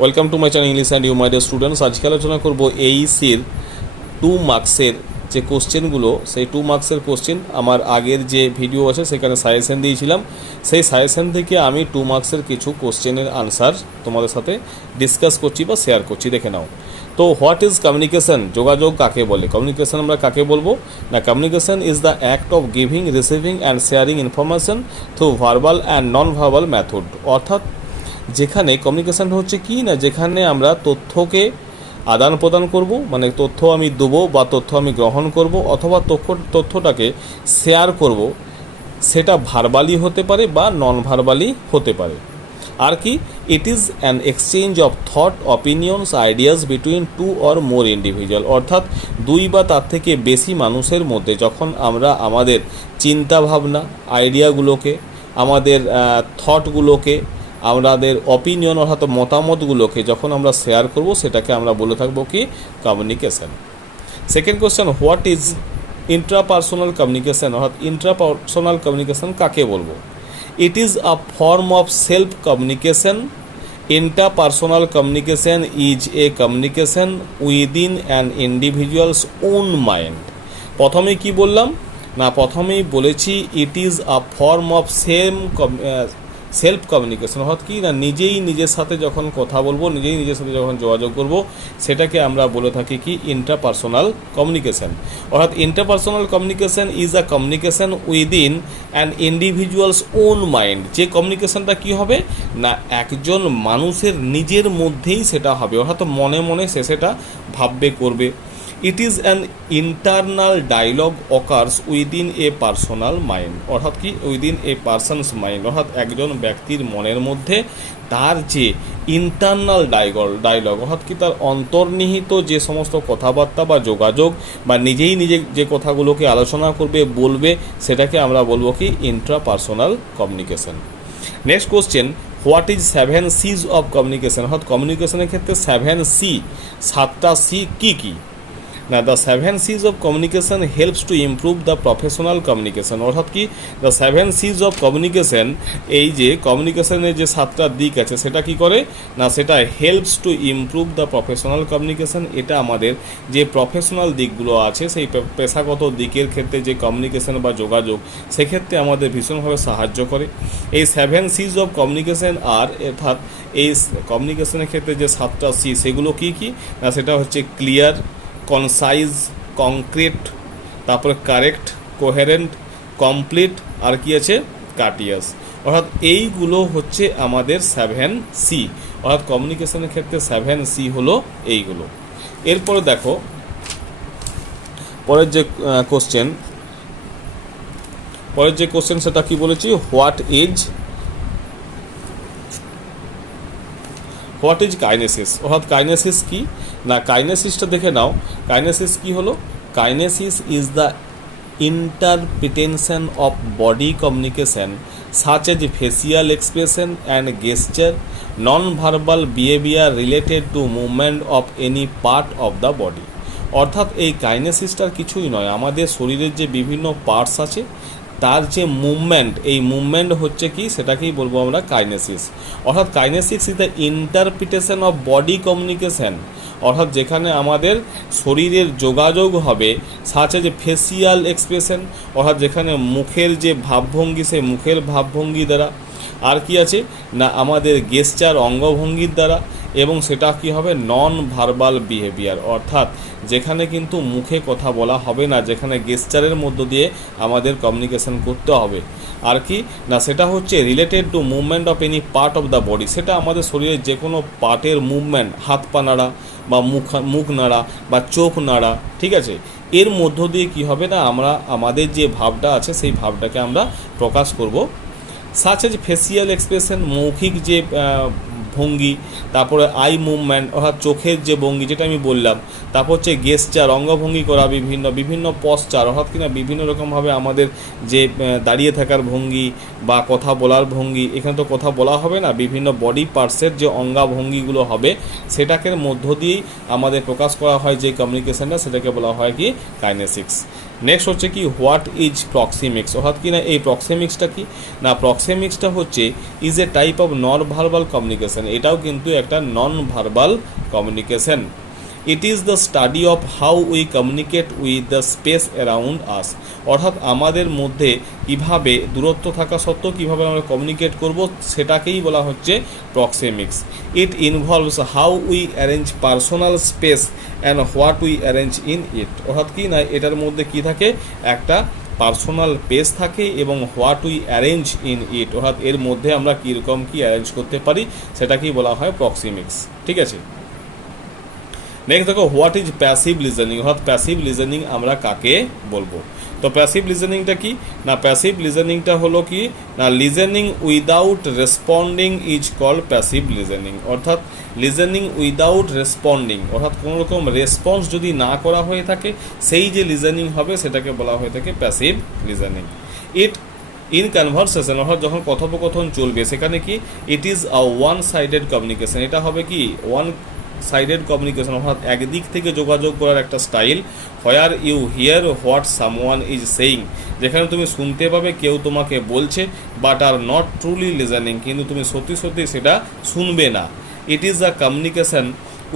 Welcome to my channel English and you my dear students. আজকে আলোচনা করব এইসির 2 মার্কসের যে কোশ্চেনগুলো, সেই 2 মার্কসের কোশ্চেন আমার আগের যে ভিডিও আছে সেখানে সাজেশন দিয়েছিলাম। সেই সাজেশন থেকে আমি 2 মার্কসের কিছু কোশ্চেনের আনসার তোমাদের সাথে ডিসকাস করছি বা শেয়ার করছি, দেখে নাও। তো হোয়াট ইজ কমিউনিকেশন? যোগাযোগ কাকে বলে? কমিউনিকেশন আমরা কাকে বলবো না? Communication is the act of giving, receiving and sharing information through verbal and non verbal method. অর্থাৎ যেখানে কমিউনিকেশান হচ্ছে কি না, যেখানে আমরা তথ্যকে আদান প্রদান করব, মানে তথ্য আমি দেবো বা তথ্য আমি গ্রহণ করব, অথবা তথ্যটাকে শেয়ার করব, সেটা ভার্বালি হতে পারে বা নন ভার্বালি হতে পারে। আর কি, ইট is an exchange of thought, opinions, ideas between 2 or more individual. অর্থাৎ 2 বা তার থেকে বেশি মানুষের মধ্যে যখন আমরা আমাদের চিন্তাভাবনা, আইডিয়াগুলোকে, আমাদের থটগুলোকে, আমাদের অপিনিয়ন অর্থাৎ মতামতগুলোকে যখন আমরা শেয়ার করব, সেটাকে আমরা বলে থাকবো কি communication. Second question, what is intrapersonal communication? অর্থাৎ ইন্ট্রাপার্সোনাল কমিউনিকেশন কাকে বলবো? It is a form of self communication. Interpersonal communication is a communication within an individual's own mind. প্রথমে কি বললাম না, প্রথমেই বলেছি it is a form of self communication. অর্থাৎ কি না, নিজেই নিজের সাথে যখন কথা বলবো, নিজেই নিজের সাথে যখন যোগাযোগ করব, সেটাকে আমরা বলে থাকি কি ইন্ট্রাপার্সোনাল কমিউনিকেশন। অর্থাৎ interpersonal communication is a communication within an individual's own mind. যে কমিউনিকেশনটা কি হবে না, একজন মানুষের নিজের মধ্যেই সেটা হবে, অর্থাৎ মনে মনে সে সেটা ভাববে, করবে। It is an internal dialogue occurs within a personal mind. অর্থাৎ কি, উইদিন এ পার্সনস মাইন্ড, অর্থাৎ একজন ব্যক্তির মনের মধ্যে তার যে ইন্টারনাল ডায়লগ অর্থাৎ কি তার অন্তর্নিহিত যে সমস্ত কথাবার্তা বা যোগাযোগ বা নিজেই নিজে যে কথাগুলোকে আলোচনা করবে, বলবে, সেটাকে আমরা বলবো কি intrapersonal communication. Next question, what is 7 C's of communication? অর্থাৎ কমিউনিকেশনের ক্ষেত্রে 7 C, 7টা সি কী কী না? The 7 C's of communication helps to improve the professional communication. অর্থাৎ কি, দ্য 7 C's অফ কমিউনিকেশন, এই যে কমিউনিকেশনের যে 7টা দিক আছে, সেটা কি করে না, সেটা helps to improve the professional communication. এটা আমাদের যে প্রফেশনাল দিকগুলো আছে, সেই পেশাগত দিকের ক্ষেত্রে যে কমিউনিকেশন বা যোগাযোগ, সেক্ষেত্রে আমাদের ভীষণভাবে সাহায্য করে। এই 7 C's অফ কমিউনিকেশন আর অর্থাৎ এই কমিউনিকেশনের ক্ষেত্রে যে 7টা সি, সেগুলো কি কি না, সেটা হচ্ছে ক্লিয়ার, কনসাইজ, কংক্রিট, তারপরে কারেক্ট, কোহেরেন্ট, কমপ্লিট, আর কি আছে কার্টিয়াস। অর্থাৎ এইগুলো হচ্ছে আমাদের 7 C। অর্থাৎ কমিউনিকেশনের ক্ষেত্রে 7 C হলো এইগুলো। এরপরে দেখো পরের যে কোশ্চেন সেটা কি বলেছি, হোয়াট ইজ কাইনেসিস? অর্থাৎ কাইনেসিস কি না, কাইনেসিসটা দেখে নাও। কাইনেসিস কি হলো? Kinesis is the interpretation of body communication such as facial expression and গেস্টার, non verbal behaviour related to movement of any part of the body. অর্থাৎ এই কাইনেসিসটার কিছুই নয়, আমাদের শরীরের যে বিভিন্ন পার্টস আছে, তার যে মুভমেন্ট, এই মুভমেন্ট হচ্ছে কি, সেটাকেই বলবো আমরা কাইনেসিস। অর্থাৎ kinesis is the interpretation of body communication. অর্থাৎ যেখানে আমাদের শরীরের যোগাযোগ হবে, সাথে যে ফেসিয়াল এক্সপ্রেশন, অর্থাৎ যেখানে মুখের যে ভাবভঙ্গি, সেই মুখের ভাবভঙ্গি দ্বারা, আর কি আছে না আমাদের গেস্টার, অঙ্গভঙ্গির দ্বারা, এবং সেটা কি হবে নন ভার্বাল বিহেভিয়ার। অর্থাৎ যেখানে কিন্তু মুখে কথা বলা হবে না, যেখানে গেস্টারের মধ্য দিয়ে আমাদের কমিউনিকেশন করতে হবে, আর কি না সেটা হচ্ছে related to movement of any part of the body. সেটা আমাদের শরীরের যে কোনো পার্টের মুভমেন্ট, হাত পা নাড়া বা মুখ নাড়া বা চোখ নাড়া, ঠিক আছে, এর মধ্য দিয়ে কি হবে না, আমরা আমাদের যে ভাবটা আছে সেই ভাবটাকে আমরা প্রকাশ করব। সাচ এজ ফেসিয়াল এক্সপ্রেশন, মৌখিক যে ভঙ্গি, তারপরে আই মুভমেন্ট অর্থাৎ চোখের যে ভঙ্গি, যেটা আমি বললাম, তারপর হচ্ছে গেস্টার, অঙ্গভঙ্গি করা, বিভিন্ন পশ্চার, অর্থাৎ কিনা বিভিন্ন রকমভাবে আমাদের যে দাঁড়িয়ে থাকার ভঙ্গি বা কথা বলার ভঙ্গি, এখানে তো কথা বলা হবে না, বিভিন্ন বডি পার্টসের যে অঙ্গাভঙ্গিগুলো হবে, সেটাকে মধ্য দিয়েই আমাদের প্রকাশ করা হয় যে কমিউনিকেশনটা, সেটাকে বলা হয় কি কাইনেসিক্স। নেক্সট হচ্ছে কি, হোয়াট ইজ প্রক্সিমিক্স? অর্থাৎ কি না এই প্রক্সিমিক্সটা কি না, প্রক্সিমিক্সটা হচ্ছে is a type of non verbal communication. এটাও কিন্তু একটা non verbal communication. It is the study of how we communicate with the space around us, অর্থাৎ আমাদের মধ্যে কীভাবে দূরত্ব থাকা সত্ত্বেও কীভাবে আমরা কমিউনিকেট করব সেটাকেই বলা হচ্ছে proxemics. It involves how we arrange personal space and what we arrange in it, অর্থাৎ কি না এটার মধ্যে কি থাকে, একটা পার্সোনাল স্পেস থাকে এবং what we arrange in it, অর্থাৎ এর মধ্যে আমরা কীরকম কী অ্যারেঞ্জ করতে পারি সেটাকেই বলা হয় প্রক্সিমিক্স। ঠিক আছে, নেক্সট দেখো হোয়াট ইজ প্যাসিভ লিসেনিং, অর্থাৎ প্যাসিভ লিসেনিং আমরা কাকে বলবো। তো প্যাসিভ লিসেনিংটা কি না, প্যাসিভ লিসেনিংটা হলো কি না listening without responding is called passive listening, অর্থাৎ লিসেনিং উইদাউট রেসপন্ডিং, অর্থাৎ কোনো রকম রেসপন্স যদি না করা হয়ে থাকে সেই যে লিসেনিং হবে সেটাকে বলা হয়ে থাকে passive listening. It in conversation, অর্থাৎ যখন কথোপকথন চলবে সেখানে কি ইট is a one sided communication, এটা হবে কি ওয়ান সাইডেড কমিউনিকেশন, অর্থাৎ একদিক থেকে যোগাযোগ করার একটা style. Where you hear what someone is saying, যেখানে তুমি শুনতে পাবে কেউ তোমাকে বলছে but are not truly listening, কিন্তু তুমি সত্যি সত্যি সেটা শুনবে না। It is a communication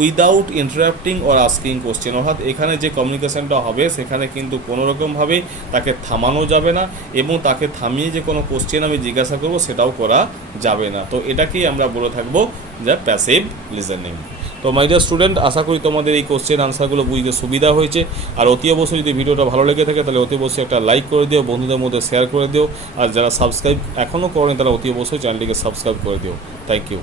without interrupting or asking question, অর্থাৎ এখানে যে কমিউনিকেশনটা হবে সেখানে কিন্তু কোনো রকমভাবে তাকে থামানো যাবে না এবং তাকে থামিয়ে যে কোনো কোশ্চেন আমি জিজ্ঞাসা করবো সেটাও করা যাবে না। তো এটাকেই আমরা বলে থাকবো যে প্যাসিভ লিসেনিং। তো মাই ডিয়ার স্টুডেন্ট, আশা করি তোমাদের এই কোশ্চেন আনসারগুলো বুঝতে সুবিধা হয়েছে। আর অতি অবশ্যই যদি ভিডিওটা ভালো লেগে থাকে তাহলে অতি অবশ্যই একটা লাইক করে দিও, বন্ধুদের মধ্যে শেয়ার করে দিও, আর যারা সাবস্ক্রাইব এখনও করেনি তারা অতি অবশ্যই চ্যানেলটিকে সাবস্ক্রাইব করে দিও। Thank you.